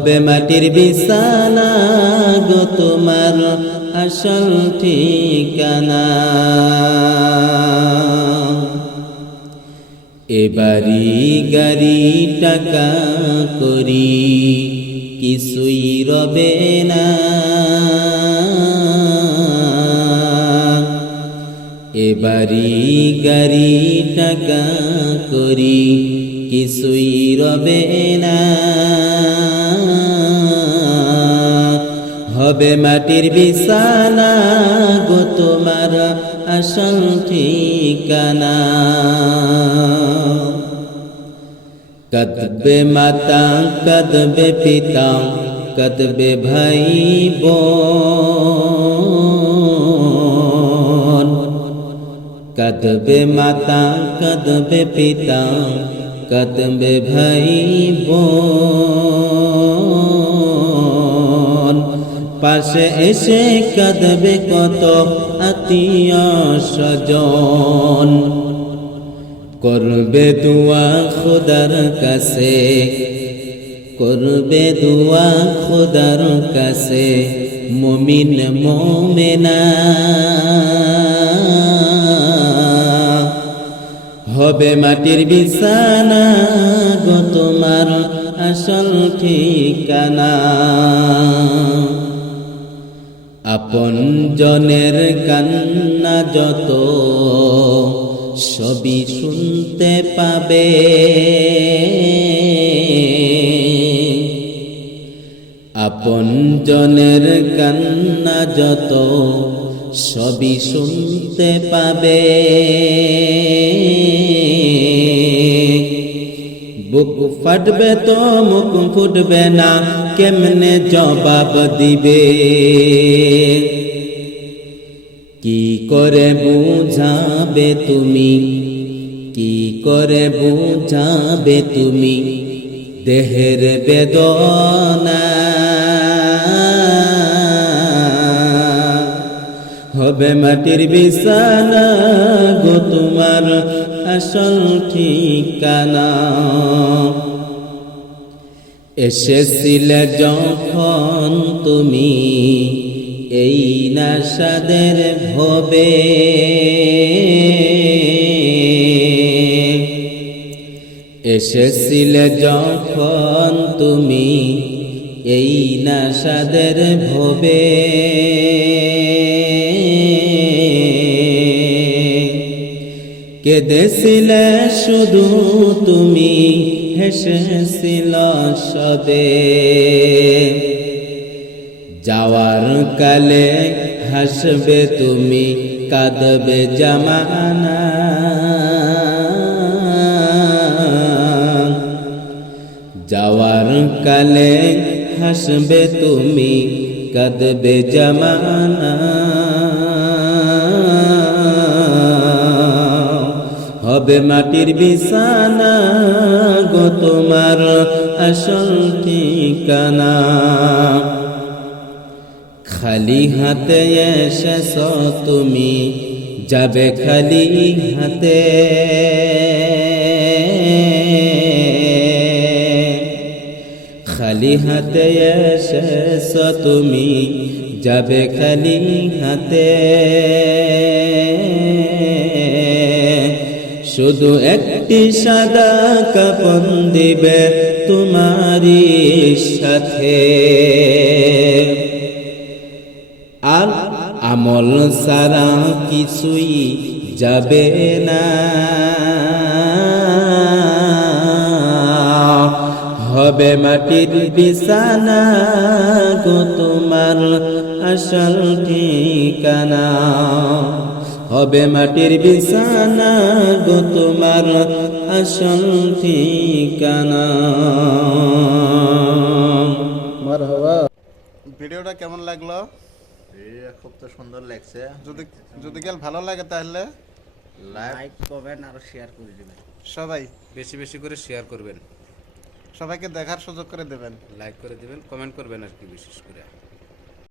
হবে মাটির বিছানা গো তোমার আসল ঠিকানা। এবারি গাড়ি, টাকা করি, কিছুই রবে না। এবারি গাড়ি, টাকা করি, কিছুই রবে না। হবে মাটির বিছানা গো তোমার আসল ঠিকানা। কদবে মাতা, কদবে পিতা, কদবে ভাই বোন কদবে মাতা, কদবে পিতা, কদবে ভাই বোন পাশে এসে কদবে কত আত্মীয় স্বজন করবে দুয়া খোদার কাছে, করবে দুয়া খোদার কাছে, মমিন মোমেনা। হবে মাটির বিছানা গো তোমার আসল ঠিকানা। আপন জনের কান্না যত সবই শুনতে পাবে। আপন জনের কান্না যত সবই শুনতে পাবে। বুক ফাটবে তো মুখ ফুটবে না, কেমনে জবাব দিবে? কি করে বুঝাবে তুমি? কি করে বুঝাবে তুমি? দেহের বেদনা হবে মাটির বিছানা গো তোমার আসল ঠিকানা। এসেছিলে যখন তুমি এই নাসাদের ভবে। এসেছিলে যখন তুমি এই নাসাদের ভবে। কেঁদেছিলে শুধু তুমি হেসেছিল সদে। যাওয়ার কালে হাসবে তুমি, কাঁদবে জামানা। যাওয়ার কালে হাসবে তুমি, কাঁদবে জামানা। হবে মাটির বিছানা গো তোমার আসল ঠিকানা। খালি হাতে এসেছ তুমি, যাবে খালি হাতে। খালি হাতে এসেছ তুমি, যাবে খালি হাতে। শুধু একটি সাদা কাপন দিবে তোমারই সাথে। আর আমল সারা কিছুই যাবে না। হবে মাটির বিছানা গো তোমার আসল ঠিকানা। হবে মাটির বিছানা গো তোমার আসল ঠিকানা। ভিডিওটা কেমন লাগল? খুব তো সুন্দর লাগছে। যদি যদি গেল ভালো লাগে তাহলে? লাইক লাইক করবেন আর শেয়ার করে দিবেন। সবাই। বেশি বেশি করে শেয়ার করবেন। সবাইকে দেখার সুযোগ করে দেবেন। লাইক করে দিবেন কমেন্ট করবেন আর কি বিশেষ করে।